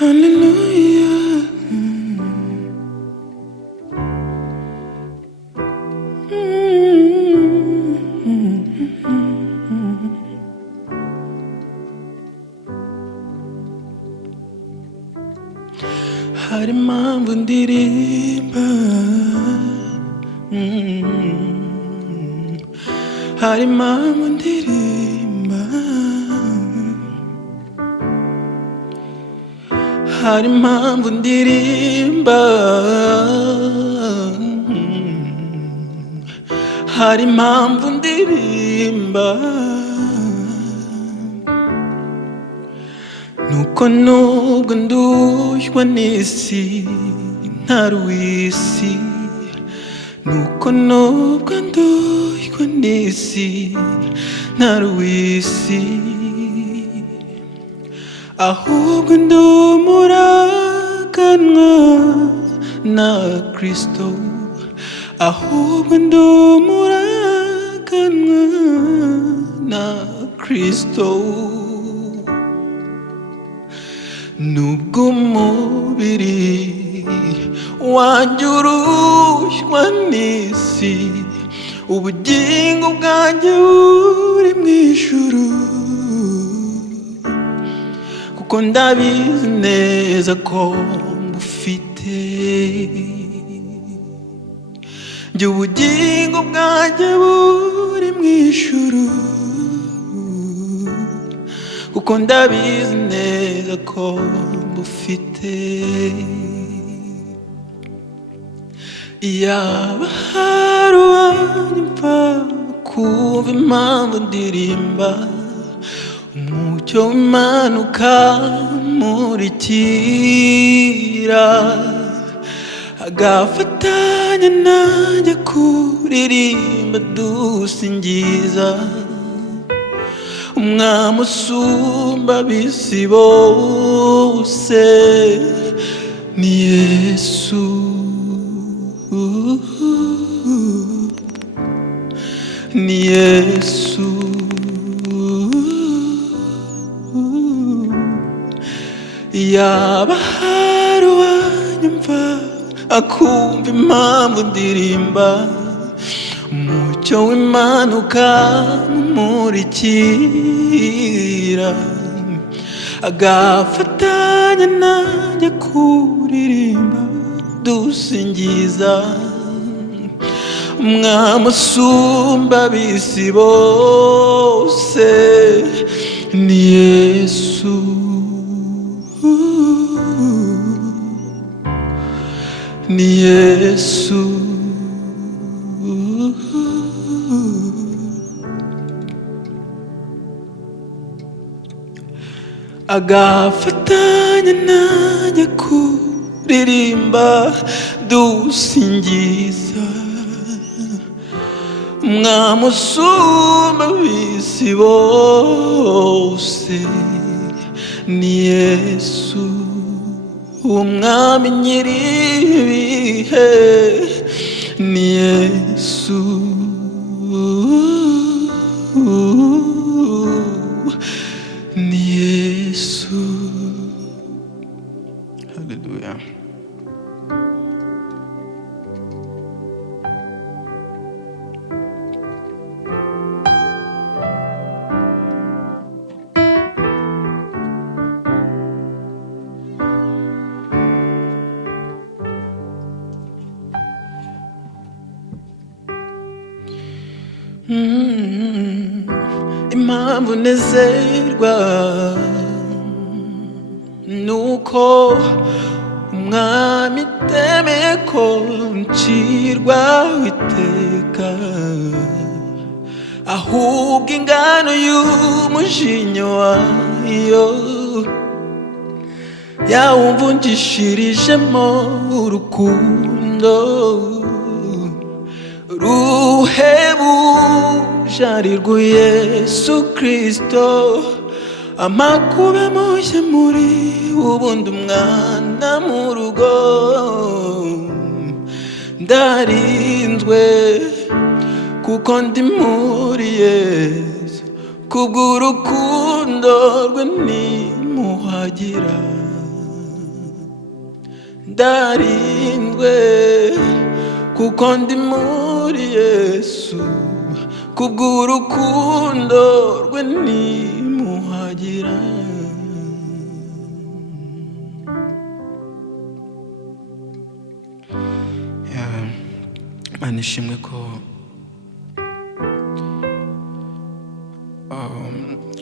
Hallelujah. Hari impamvu ndirimba, hari impamvu ndirimba, hari impamvu ndirimba, hari impamvu ndirimba. Nuko nubwo ndushywa n'isi ntari uw'isi, nuko nubwo ndushywa n'isi ntari uw'isi, ahubwo ndi umuraganwa na Kristo, ahubwo ndi umuraganwa na Kristo. Nubwo umubiri wanjye urushywa n'isi, ubugingo bwanjye buri mu ijuru, kuko ndabizi neza ko mbufite. Njye ubugingo bwanjye buri mu ijuru, kuko ndabizi neza ko mbufite. Iyaba hari uwanyumva kumva impamvu ndirimba, umucyo w'Imana ukamurikira, agafatanya nanjye kuririmba dusingiza umwami usumba ab'isi bose, ni Yesu, ni Yesu. Yaba hari uwanyumva akumva impamvu ndirimba, umucyo w'Imana ukamumurikira, agafatanya nanjye kuririmba dusingiza umwami usumba ab'isi bose, ni Yesu, ni Yesu. Agafatanya nanjye kuririmba dusingiza umwami usumba ab'isi bose, ni Yesu, umwami nyir'ibihe, ni Yesu, ni Yesu. Hallelujah. Impamvu nezerwa nuko umwami temeye ko ncirwa iteka, ahubwo ingano y'umujinya wayo yawumvunjishirijemo urukundo ruhebuje arirwo Yesu Kristo, amakuba muje muri ubundi umwana mu rugo, ndarinzwe kuko ndi muri Yesu, kubw'urukundo rwe nimuhagira. ndarinzwe kuko ndi muri Yesu, kubw'urukundo rwe nimuhagira. Mana ishimwe ko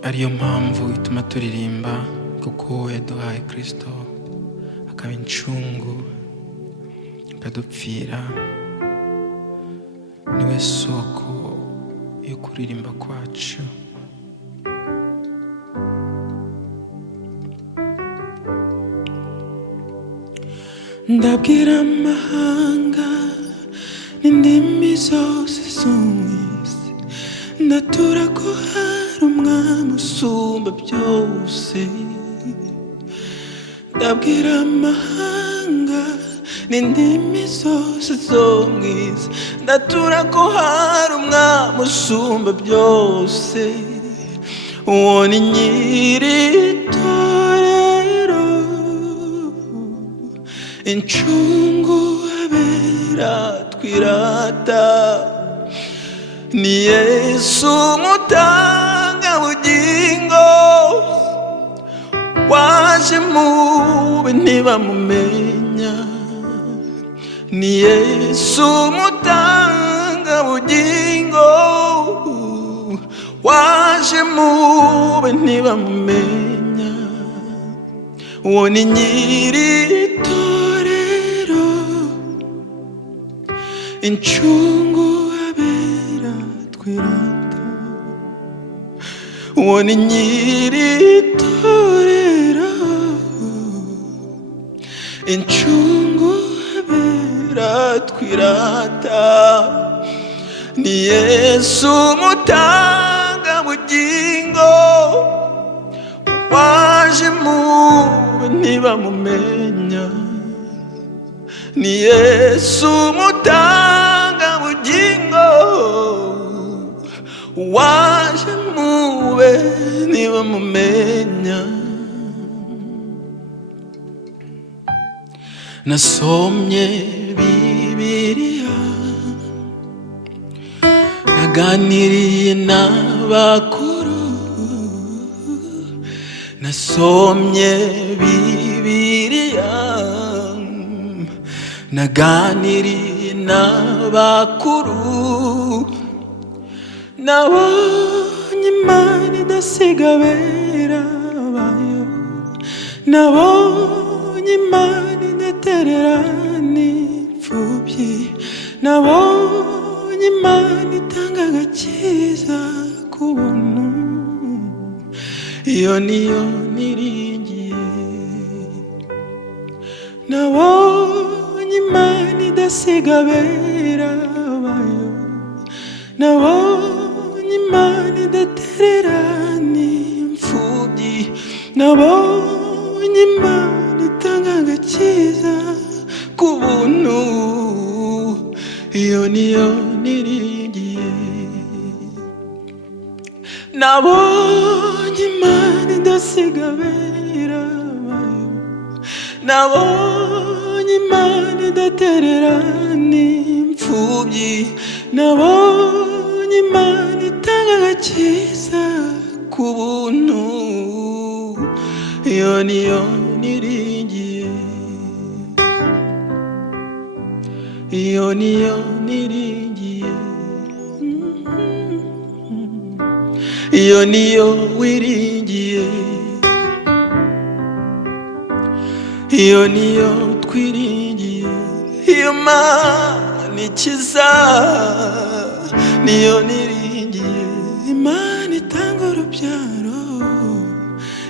ariyo mpamvu ituma turirimba, kuko yaduhaye Kristo akaba incungu akadupfira. Niwe soko yo kuririmba kwacu. Ndabwira amahanga n'indimi zose zo mw'isi, ndatura ko hari umwami usumba byose. Ndabwira amahanga n'indimi zose zo mw'isi, ndatura ko hari umwami usumba byose. Uwo ni nyir'itorero, incungu abera twirata, ni Yesu mutanga bugingo, waje mube ntibamumenya. Ni Yesu mutanga bugingo, waje mube ntibamumenya. Uwo ni nyir'itorero, incungu abera twirata. Uwo ni nyir'itorero, incungu abera twirata, ni Yesu mutanga bugingo, waje mube ntibamumenya. Ni Yesu mutanga bugingo, waje mube ntibamumenya. Nasomye Bibiliya, naganiriye n'abakuru. Nasomye Bibiliya, naganiriye n'abakuru. Nabonye Imana idasiga abera bayo, nabonye Imana idatererana imfubyi, nabonye Imana itanga agakiza ku buntu. Iyo niyo niringiye. Nabonye Imana idasiga abera bayo, nabonye Imana idatererana imfubyi, nabonye Imana itanga agakiza ku buntu. Iyo niyo niringiye. Nabonye Imana idasiga abera bayo, nabonye Imana idatererana imfubyi, nabonye Imana itanga agakiza ku buntu. Iyo niyo niringiye. Iyo niyo niringiye. Iyo niyo wiringiye. Iyo niyo twiringiye. Iyo Mana ikiza, niyo niringiye. Imana itanga urubyaro,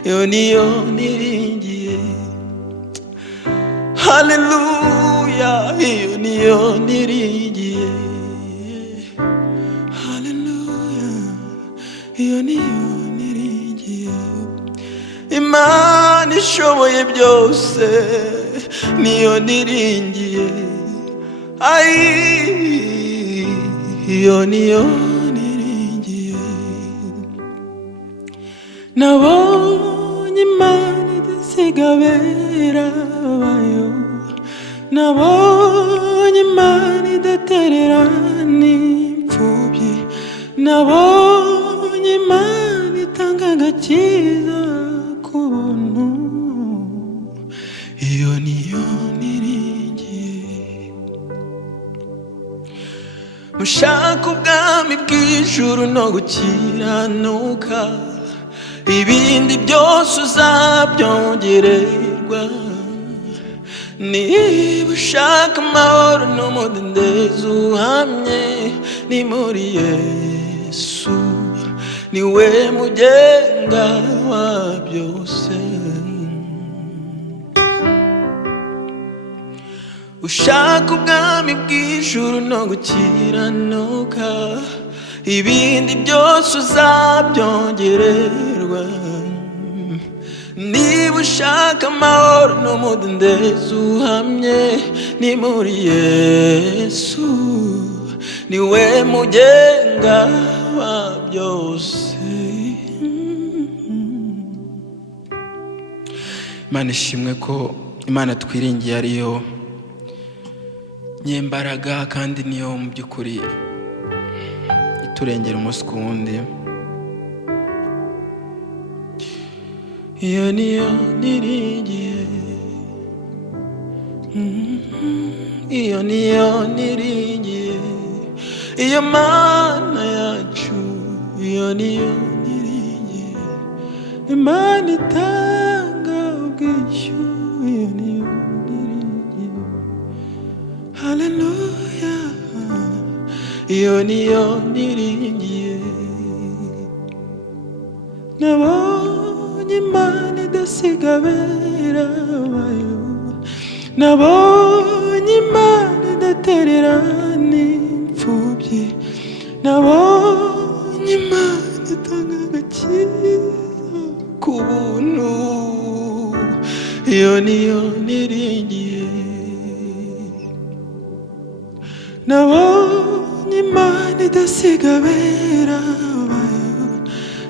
iyo niyo niringiye. Haleluya, iyo niyo niringiye. Haleluya, iyo niyo niringiye. Imana ishoboye byose, niyo niringiye. Ai, iyo niyo niringiye. Nabonye Imana idasiga abera bayo, nabonye Imana idatererana imfubyi, nabonye Imana itanga agakiza ku buntu, iyo niyo niringiye. Mushaka ubwami bw'ijuru no gukiranuka, ibindi byose uzabyongererwa. Niba ushaka amahoro n'umudendezo uhamye, ni muri Yesu, niwe mugenga wa byose. Ushaka ubwami bw'ijuru no gukiranuka, ibindi byose uzabyongererwa. Niba ushaka amahoro n'umudendezo uhamye, ni muri Yesu, niwe mugenga wa byose. Imana ishimwe ko Imana twiringiye ariyo nyembaraga, kandi niyo mu by'ukuri iturengera umunsi ku wundi. Iyo niyo niringiye, iyo niyo niringiye, iyo Mana yacu, iyo niyo niringiye, Imana itanga ubwishyu, iyo niyo niringiye. Haleluya, iyo niyo niringiye. Nabonye Imana idasiga abera bayo, nabonye Imana idatererana imfubyi, nabonye Imana itanga agakiza ku buntu, iyo niyo niringiye. Nabonye Imana idasiga abera bayo,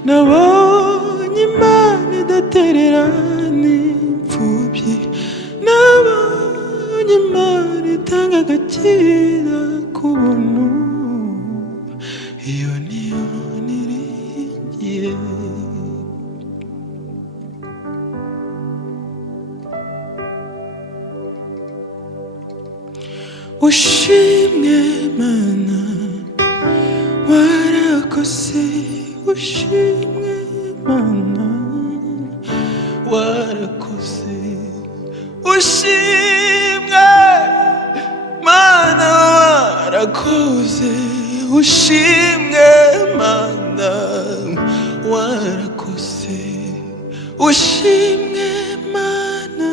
nabonye Imana idatererana imfubyi, nabonye Imana itanga agakiza ku buntu, iyo niyo niringiye. Ushimwe Mana, warakoze, ushimwe Mana, warakoze, ushimwe Mana, warakoze, ushimwe Mana, warakoze, ushimwe Mana,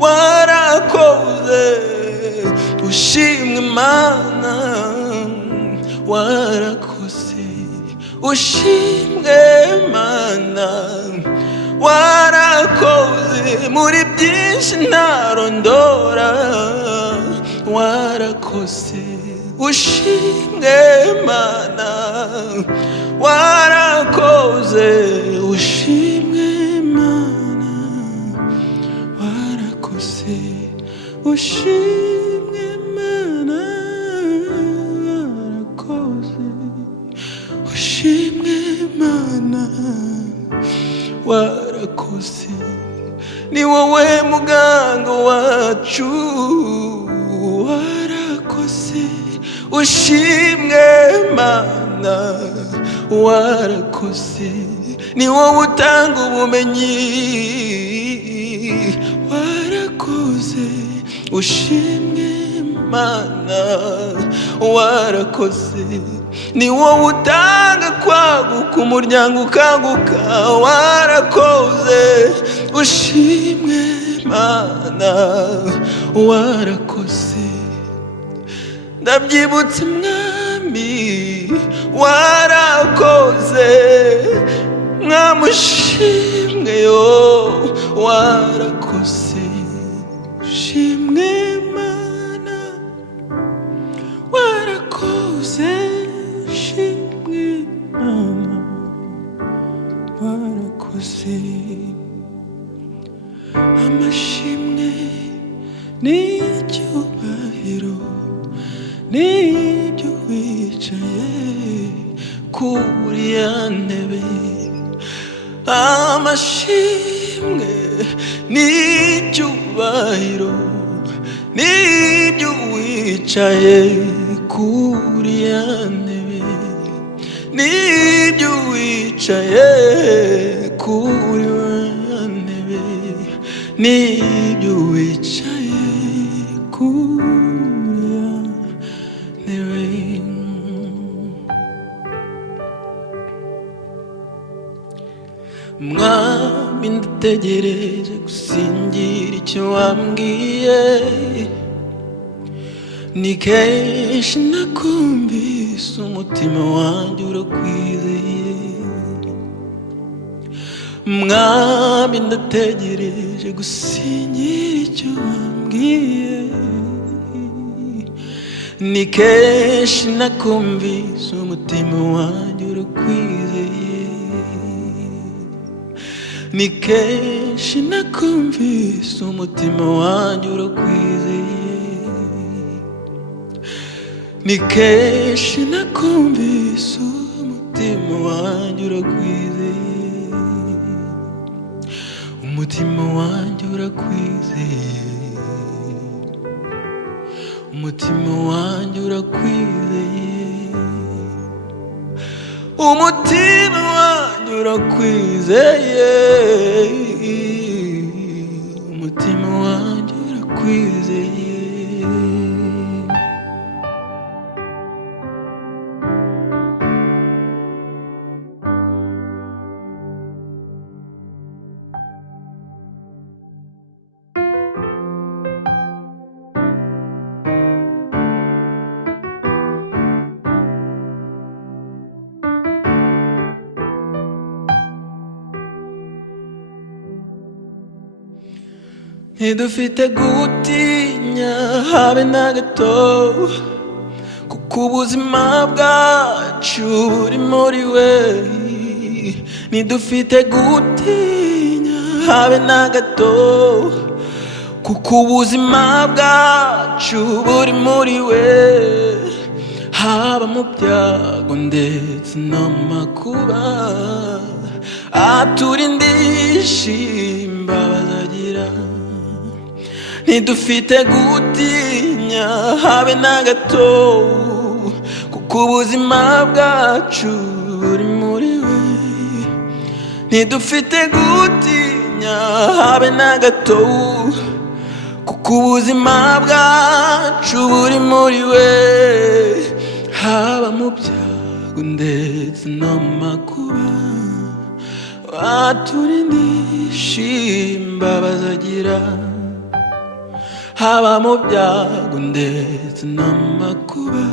warakoze, ushimwe Mana, warakoze, ushimwe Mana, warakoze, muri byinshi ntarondora, warakoze, ushimwe Mana, warakoze, ushimwe Mana, warakoze, ushimwe Mana, warakoze, ushimwe Mana, warakoze, ni wowe muganga wacu, warakoze, ushimwe Mana, warakoze, ni wowe utanga ubumenyi, warakoze, ushimwe Mana, warakoze, ni wowe utanga kwaguka umuryango ukanguka, warakoze, ushimwe Mana, warakoze. Ndabyibutse Mwami, warakoze, mwamushimwe yo, warakoze, ushimwe Mana, warakoze, ushimwe Mana, warakoze. Amashimwe ni icyubahiro n'ibyo wicaye kuri ya ntebe, amashimwe n'icyubahiro n'ibyo wicaye kuri ya ntebe, n'ibyo wicaye kuri ya ntebe, n'ibyo wicaye kuri ya ntebe. Mwami ndategereje gusingira icyo wambwiye, ni kenshi nakumvise umutima wanjye urakwizeye. Mwami ndategereje gusingira icyo wambwiye, ni kenshi nakumvise umutima wanjye urakwizeye. Ni kenshi nakumvise umutima wanjye urakwizeye. Ni kenshi nakumvise umutima wanjye urakwizeye. Umutima wanjye urakwizeye. Umutima wanjye urakwizeye. Umutima wanjye urakwizeye. Umutima wanjye urakwizeye. Ntidufite gutinya habe na gato, kuko ubuzima bwacu buri muri we. Ntidufite gutinya habe na gato, kuko ubuzima bwacu buri muri we. Haba mu byago ndetse n'amakuba, aturindisha imbabazi agira. Ntidufite gutinya habe na gato, kuko ubuzima bwacu buri muri we. Ntidufite gutinya habe na gato, kuko ubuzima bwacu buri muri we. Haba mu byago ndetse n'amakuba, aturindisha imbabazi agira. Haba mu byago ndetse n'amakuba,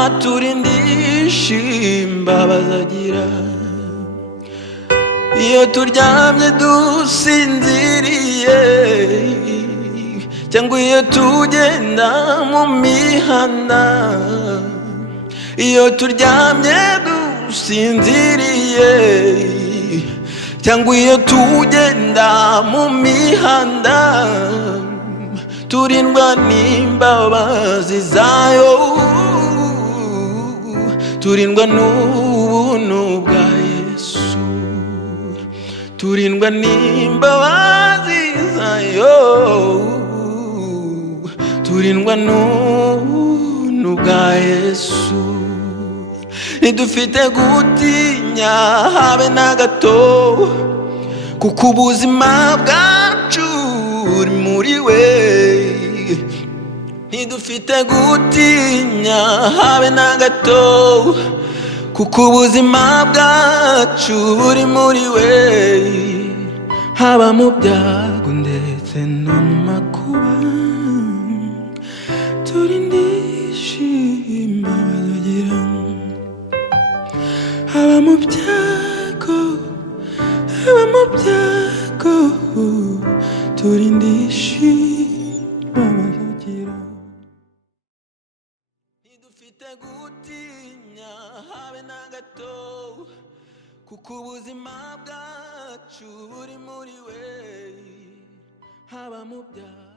aturindisha imbabazi agira. Iyo turyamye dusinziriye, cyangwa iyo tugenda mu mihanda, iyo turyamye dusinziriye, cyangwa iyo tugenda mu mihanda, turindwa n'imbabazi zayo, turindwa n'ubuntu bwa Yesu, turindwa n'imbabazi zayo, turindwa n'ubuntu bwa Yesu. Ntidufite gutinya habe na gato, kuko ubuzima bwacu buri muri we. Ntidufite gutinya habe na gato, kuko ubuzima bwacu buri muri we. Haba mu byago ndetse no mu makuba, turindisha imbabazi agira. Haba mu byago, haba mu byago, turindisha imbabazi agira. Ntidufite gutinya habe na gato, kuko ubuzima bwacu buri muri we. Haba mu byago.